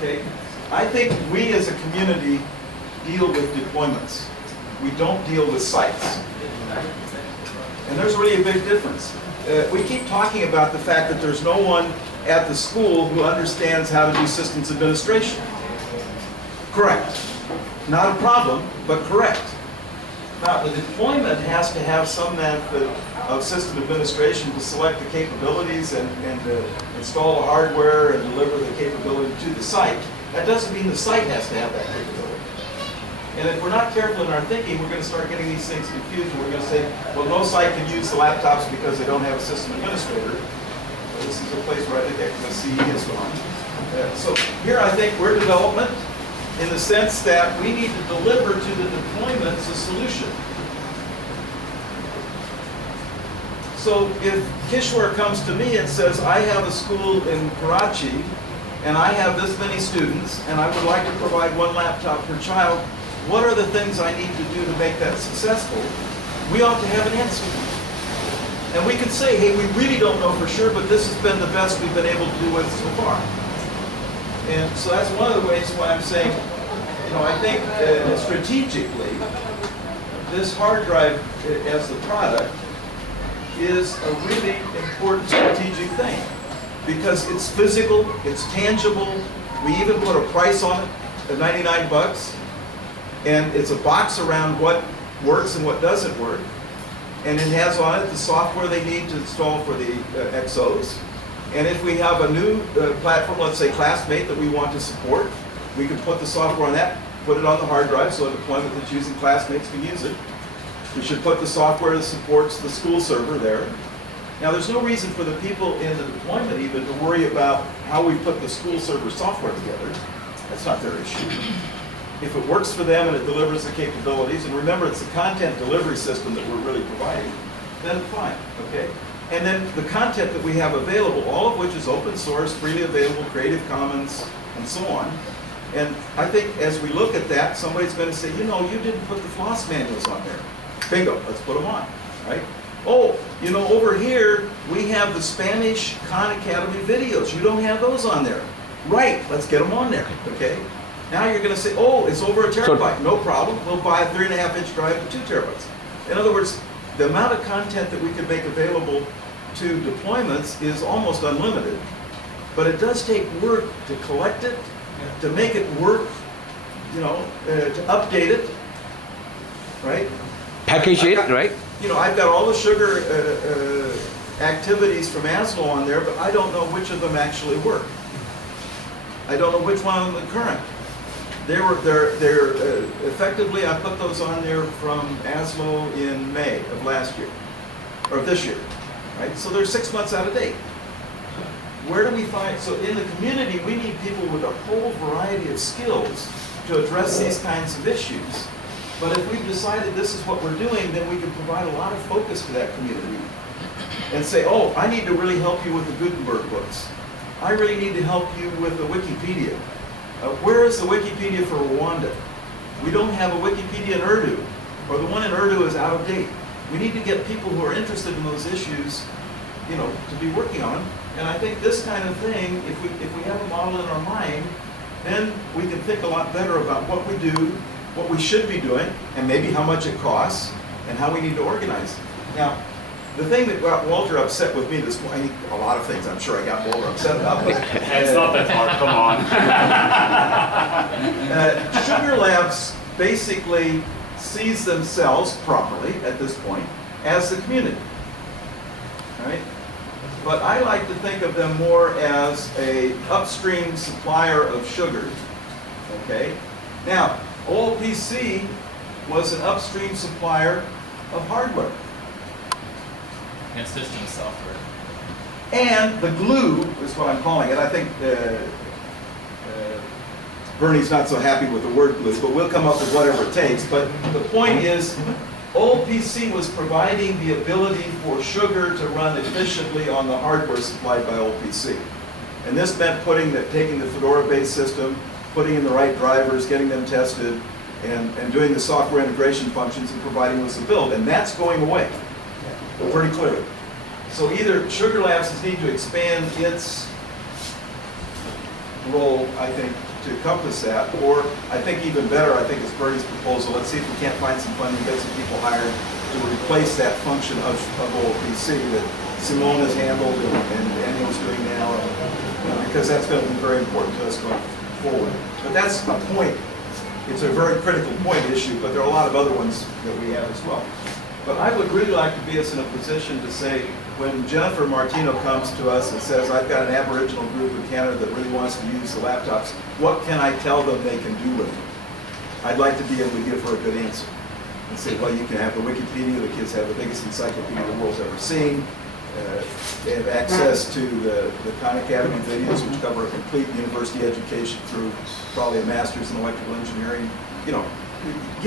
okay? I think we as a community deal with deployments. We don't deal with sites. And there's really a big difference. We keep talking about the fact that there's no one at the school who understands how to do systems administration. Correct. Not a problem, but correct. Now, the deployment has to have some method of system administration to select the capabilities and install the hardware and deliver the capability to the site. That doesn't mean the site has to have that capability. And if we're not careful in our thinking, we're going to start getting these things confused. We're going to say, well, no site can use the laptops because they don't have a system administrator. Well, this is a place where I think XMSCE is gone. So here I think we're development in the sense that we need to deliver to the deployments a solution. So if Kishore comes to me and says, I have a school in Karachi, and I have this many students, and I would like to provide one laptop per child, what are the things I need to do to make that successful? We ought to have an answer. And we could say, hey, we really don't know for sure, but this has been the best we've been able to do with so far. And so that's one of the ways why I'm saying, you know, I think strategically, this hard drive as the product is a really important strategic thing because it's physical, it's tangible. We even put a price on it at 99 bucks, and it's a box around what works and what doesn't work. And it has on it the software they need to install for the XOs. And if we have a new platform, let's say Classmate, that we want to support, we can put the software on that, put it on the hard drive so a deployment that's using Classmates can use it. We should put the software that supports the school server there. Now, there's no reason for the people in the deployment even to worry about how we put the school server software together. That's not their issue. If it works for them and it delivers the capabilities, and remember it's the content delivery system that we're really providing, then fine, okay? And then the content that we have available, all of which is open source, freely available, Creative Commons, and so on. And I think as we look at that, somebody's going to say, you know, you didn't put the floss manuals on there. Bingo, let's put them on, right? Oh, you know, over here, we have the Spanish Khan Academy videos. You don't have those on there. Right, let's get them on there, okay? Now you're going to say, oh, it's over a terabyte. No problem. We'll buy a 3.5-inch drive of 2 terabytes. In other words, the amount of content that we can make available to deployments is almost unlimited. But it does take work to collect it, to make it work, you know, to update it, right? Package it, right? You know, I've got all the sugar activities from ASLO on there, but I don't know which of them actually work. I don't know which one of them is current. They're effectively, I put those on there from ASLO in May of last year, or of this year, right? So they're 6 months out of date. Where do we find, so in the community, we need people with a whole variety of skills to address these kinds of issues. But if we've decided this is what we're doing, then we can provide a lot of focus to that community and say, oh, I need to really help you with the Gutenberg books. I really need to help you with the Wikipedia. Where is the Wikipedia for Rwanda? We don't have a Wikipedia in Urdu, or the one in Urdu is out of date. We need to get people who are interested in those issues, you know, to be working on them. And I think this kind of thing, if we have a model in our mind, then we can think a lot better about what we do, what we should be doing, and maybe how much it costs, and how we need to organize it. Now, the thing that got Walter upset with me this morning, a lot of things I'm sure I got Walter upset about. It's not that hard, come on. Sugar Labs basically sees themselves properly at this point as the community, right? But I like to think of them more as a upstream supplier of sugar, okay? Now, OLPC was an upstream supplier of hardware. And system software. And the glue is what I'm calling it. I think Bernie's not so happy with the word glue, but we'll come up with whatever it takes. But the point is, OLPC was providing the ability for sugar to run efficiently on the hardware supplied by OLPC. And this meant taking the Fedora-based system, putting in the right drivers, getting them tested, and doing the software integration functions and providing us a build. And that's going away, pretty clearly. So either Sugar Labs needs to expand its role, I think, to encompass that. Or I think even better, I think is Bertie's proposal. Let's see if we can't find some funding, get some people hired to replace that function of OLPC that Simone has handled and Daniel's doing now, because that's going to be very important to us going forward. But that's a point. It's a very critical point issue, but there are a lot of other ones that we have as well. But I would really like to be us in a position to say, when Jennifer Martino comes to us and says, I've got an Aboriginal group in Canada that really wants to use the laptops, what can I tell them they can do with them? I'd like to be able to give her a good answer and say, well, you can have the Wikipedia, the kids have the biggest encyclopedia the world's ever seen. They have access to the Khan Academy videos, which cover a complete university education through probably a master's in electrical engineering. You know, give